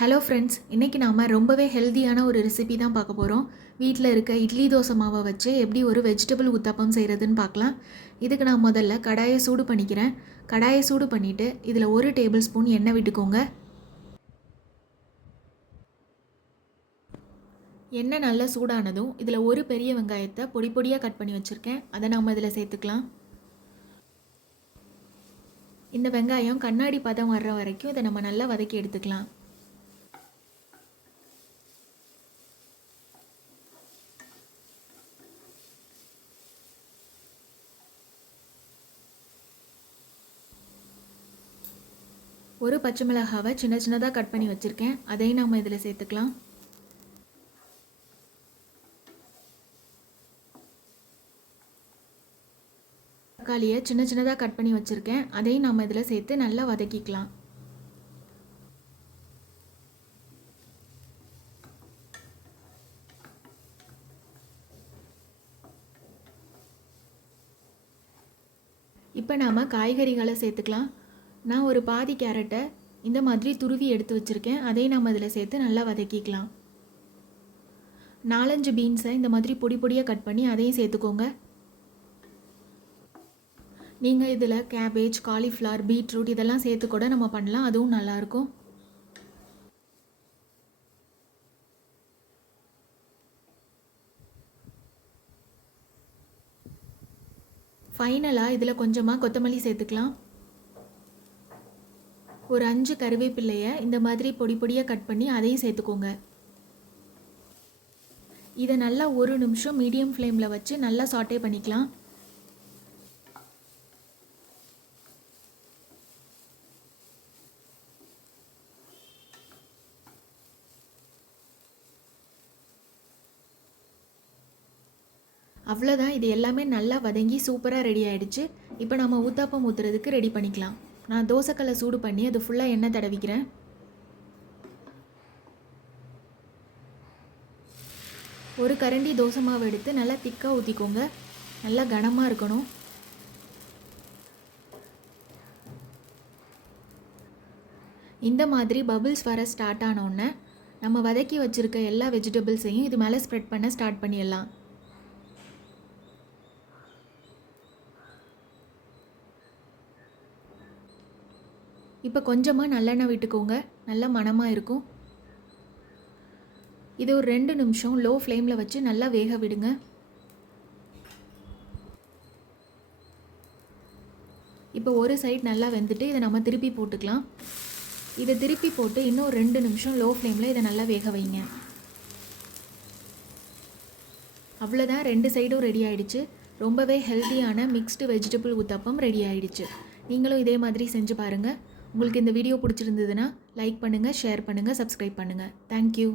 Hello friends, இன்றைக்கி நாம் ரொம்பவே ஹெல்த்தியான ஒரு ரெசிபி தான் பார்க்க போகிறோம். வீட்டில் இருக்க இட்லி தோசை மாவை வச்சு எப்படி ஒரு வெஜிடபிள் ஊத்தப்பம் செய்கிறதுன்னு பார்க்கலாம். இதுக்கு நான் முதல்ல கடாயை சூடு பண்ணிக்கிறேன். கடாயை சூடு பண்ணிவிட்டு இதில் 1 டேபிள் ஸ்பூன் எண்ணெய் விட்டுக்கோங்க. எண்ணெய் நல்லா சூடானதும் இதில் ஒரு பெரிய வெங்காயத்தை பொடி பொடியாக கட் பண்ணி வச்சுருக்கேன். அதை நாம் இதில் சேர்த்துக்கலாம். இந்த வெங்காயம் கண்ணாடி பதம் வர்ற வரைக்கும் இதை நம்ம நல்லா வதக்கி எடுத்துக்கலாம். ஒரு பச்சை மிளகாவை சின்ன சின்னதாக கட் பண்ணி வச்சுருக்கேன். அதையும் நாம் இதில் சேர்த்துக்கலாம். தக்காளியை சின்ன சின்னதாக கட் பண்ணி வச்சுருக்கேன். அதையும் நாம் இதில் சேர்த்து நல்லா வதக்கிக்கலாம். இப்போ நாம் காய்கறிகளை சேர்த்துக்கலாம். நான் ஒரு பாதி கேரட்டை இந்த மாதிரி துருவி எடுத்து வச்சுருக்கேன். அதையும் நம்ம இதில் சேர்த்து நல்லா வதக்கிக்கலாம். 4-5 பீன்ஸை இந்த மாதிரி பொடி பொடியாக கட் பண்ணி அதையும் சேர்த்துக்கோங்க. நீங்கள் இதில் கேபேஜ், காலிஃப்ளவர், பீட்ரூட் இதெல்லாம் சேர்த்து கூட நம்ம பண்ணலாம். அதுவும் நல்லாயிருக்கும். ஃபைனலாக இதில் கொஞ்சமாக கொத்தமல்லி சேர்த்துக்கலாம். ஒரு 5 கருவேப்பிலையை இந்த மாதிரி பொடி பொடியாக கட் பண்ணி அதையும் சேர்த்துக்கோங்க. இதை நல்லா 1 நிமிஷம் மீடியம் ஃப்ளேமில் வச்சு நல்லா சாட்டே பண்ணிக்கலாம். அவ்வளோதான், இது எல்லாமே நல்லா வதங்கி சூப்பராக ரெடி ஆகிடுச்சு. இப்போ நம்ம ஊத்தாப்பம் ஊற்றுறதுக்கு ரெடி பண்ணிக்கலாம். நான் தோசைக்கல்லை சூடு பண்ணி அது ஃபுல்லாக எண்ணெய் தடவிக்கிறேன். ஒரு கரண்டி தோசை மாவு எடுத்து நல்லா திக்காக ஊற்றிக்கோங்க. நல்லா கனமாக இருக்கணும். இந்த மாதிரி பபிள்ஸ் வர ஸ்டார்ட் ஆனோடனே நம்ம வதக்கி வச்சுருக்க எல்லா வெஜிடபிள்ஸையும் இது மேலே ஸ்ப்ரெட் பண்ண ஸ்டார்ட் பண்ணிடலாம். இப்போ கொஞ்சமாக நல்லெண்ணெய் விட்டுக்கோங்க. நல்ல மணமாக இருக்கும். இது ஒரு 2 நிமிஷம் லோ ஃப்ளேமில் வச்சு நல்லா வேக விடுங்க. இப்போ ஒரு சைடு நல்லா வெந்துட்டு இதை நம்ம திருப்பி போட்டுக்கலாம். இதை திருப்பி போட்டு இன்னும் 2 நிமிஷம் லோ ஃப்ளேமில் இதை நல்லா வேக வைங்க. அவ்வளோதான், 2 சைடும் ரெடி ஆகிடுச்சு. ரொம்பவே ஹெல்த்தியான மிக்ஸ்டு வெஜிடபிள் ஊத்தப்பம் ரெடி ஆகிடுச்சு. நீங்களும் இதே மாதிரி செஞ்சு பாருங்கள். உங்களுக்கு இந்த வீடியோ பிடிச்சிருந்ததுன்னா லைக் பண்ணுங்கள், ஷேர் பண்ணுங்கள், சப்ஸ்கிரைப் பண்ணுங்கள். தேங்க்யூ.